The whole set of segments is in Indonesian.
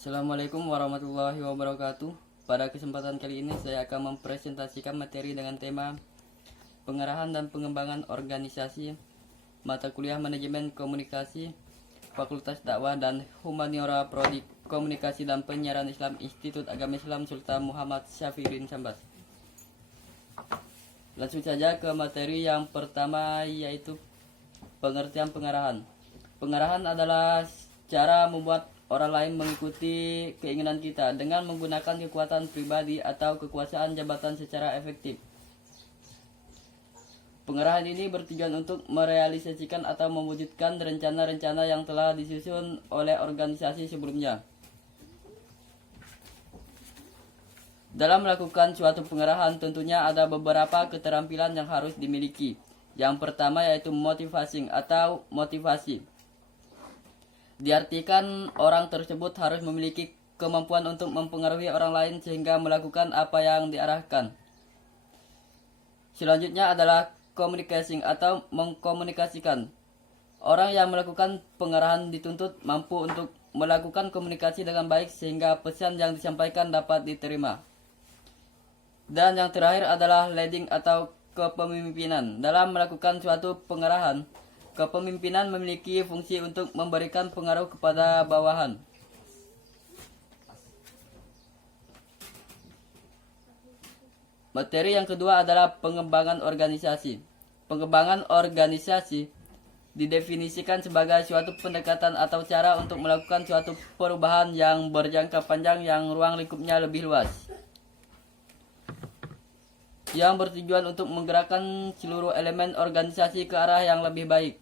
Assalamualaikum warahmatullahi wabarakatuh. Pada kesempatan kali ini saya akan mempresentasikan materi dengan tema pengarahan dan pengembangan organisasi, mata kuliah manajemen komunikasi, Fakultas Dakwah dan Humaniora Prodi Komunikasi dan Penyiaran Islam Institut Agama Islam Sultan Muhammad Syafi'i bin Sambas. Langsung saja ke materi yang pertama, yaitu pengertian pengarahan. Pengarahan adalah cara membuat orang lain mengikuti keinginan kita dengan menggunakan kekuatan pribadi atau kekuasaan jabatan secara efektif. Pengarahan ini bertujuan untuk merealisasikan atau mewujudkan rencana-rencana yang telah disusun oleh organisasi sebelumnya. Dalam melakukan suatu pengarahan, tentunya ada beberapa keterampilan yang harus dimiliki. Yang pertama yaitu motivasi atau motivasi. Diartikan orang tersebut harus memiliki kemampuan untuk mempengaruhi orang lain sehingga melakukan apa yang diarahkan. Selanjutnya adalah communicating atau mengkomunikasikan. Orang yang melakukan pengarahan dituntut mampu untuk melakukan komunikasi dengan baik sehingga pesan yang disampaikan dapat diterima. Dan yang terakhir adalah leading atau kepemimpinan. Dalam melakukan suatu pengarahan, kepemimpinan memiliki fungsi untuk memberikan pengaruh kepada bawahan. Materi yang kedua adalah pengembangan organisasi. Pengembangan organisasi didefinisikan sebagai suatu pendekatan atau cara untuk melakukan suatu perubahan yang berjangka panjang yang ruang lingkupnya lebih luas, yang bertujuan untuk menggerakkan seluruh elemen organisasi ke arah yang lebih baik.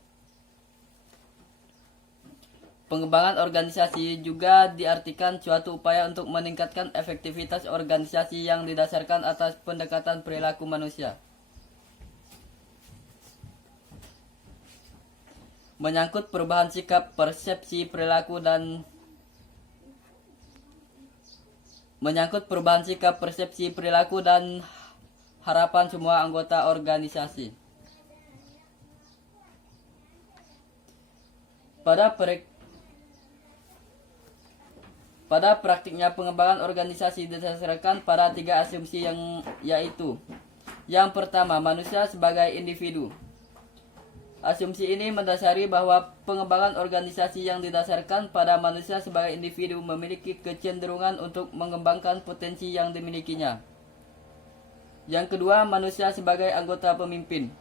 Pengembangan organisasi juga diartikan suatu upaya untuk meningkatkan efektivitas organisasi yang didasarkan atas pendekatan perilaku manusia. Menyangkut perubahan sikap, persepsi, perilaku dan harapan semua anggota organisasi. Pada praktiknya, pengembangan organisasi didasarkan pada 3 asumsi yaitu: yang pertama, manusia sebagai individu. Asumsi ini mendasari bahwa pengembangan organisasi yang didasarkan pada manusia sebagai individu memiliki kecenderungan untuk mengembangkan potensi yang dimilikinya. Yang kedua, manusia sebagai anggota pemimpin.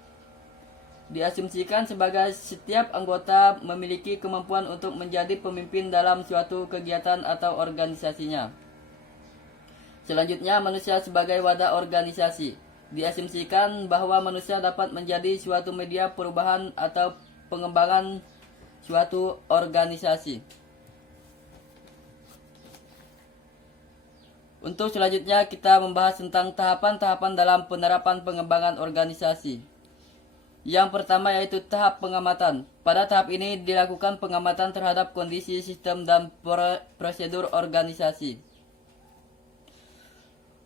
Diasumsikan sebagai setiap anggota memiliki kemampuan untuk menjadi pemimpin dalam suatu kegiatan atau organisasinya. Selanjutnya, manusia sebagai wadah organisasi. Diasumsikan bahwa manusia dapat menjadi suatu media perubahan atau pengembangan suatu organisasi. Untuk selanjutnya kita membahas tentang tahapan-tahapan dalam penerapan pengembangan organisasi. Yang pertama yaitu tahap pengamatan. Pada tahap ini dilakukan pengamatan terhadap kondisi, sistem, dan prosedur organisasi.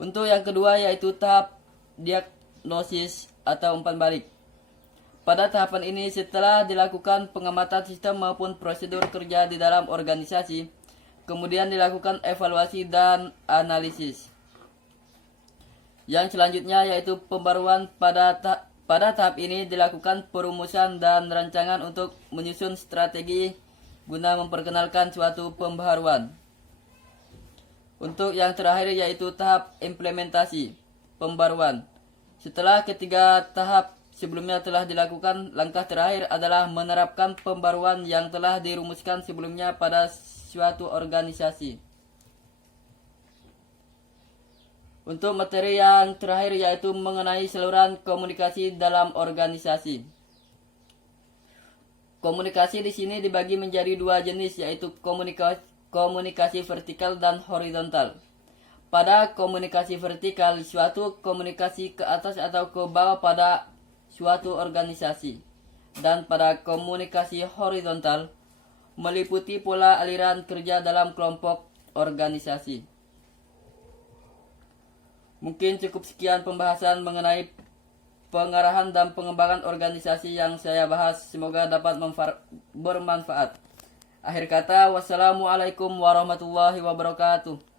Untuk yang kedua yaitu tahap diagnosis atau umpan balik. Pada tahapan ini setelah dilakukan pengamatan sistem maupun prosedur kerja di dalam organisasi, kemudian dilakukan evaluasi dan analisis. Yang selanjutnya yaitu pembaruan. Pada tahap ini dilakukan perumusan dan rancangan untuk menyusun strategi guna memperkenalkan suatu pembaharuan. Untuk yang terakhir yaitu tahap implementasi, pembaruan. Setelah ketiga tahap sebelumnya telah dilakukan, langkah terakhir adalah menerapkan pembaruan yang telah dirumuskan sebelumnya pada suatu organisasi. Untuk materi yang terakhir yaitu mengenai saluran komunikasi dalam organisasi. Komunikasi di sini dibagi menjadi 2 jenis yaitu komunikasi vertikal dan horizontal. Pada komunikasi vertikal, suatu komunikasi ke atas atau ke bawah pada suatu organisasi. Dan pada komunikasi horizontal, meliputi pola aliran kerja dalam kelompok organisasi. Mungkin cukup sekian pembahasan mengenai pengarahan dan pengembangan organisasi yang saya bahas. Semoga dapat bermanfaat. Akhir kata, wassalamualaikum warahmatullahi wabarakatuh.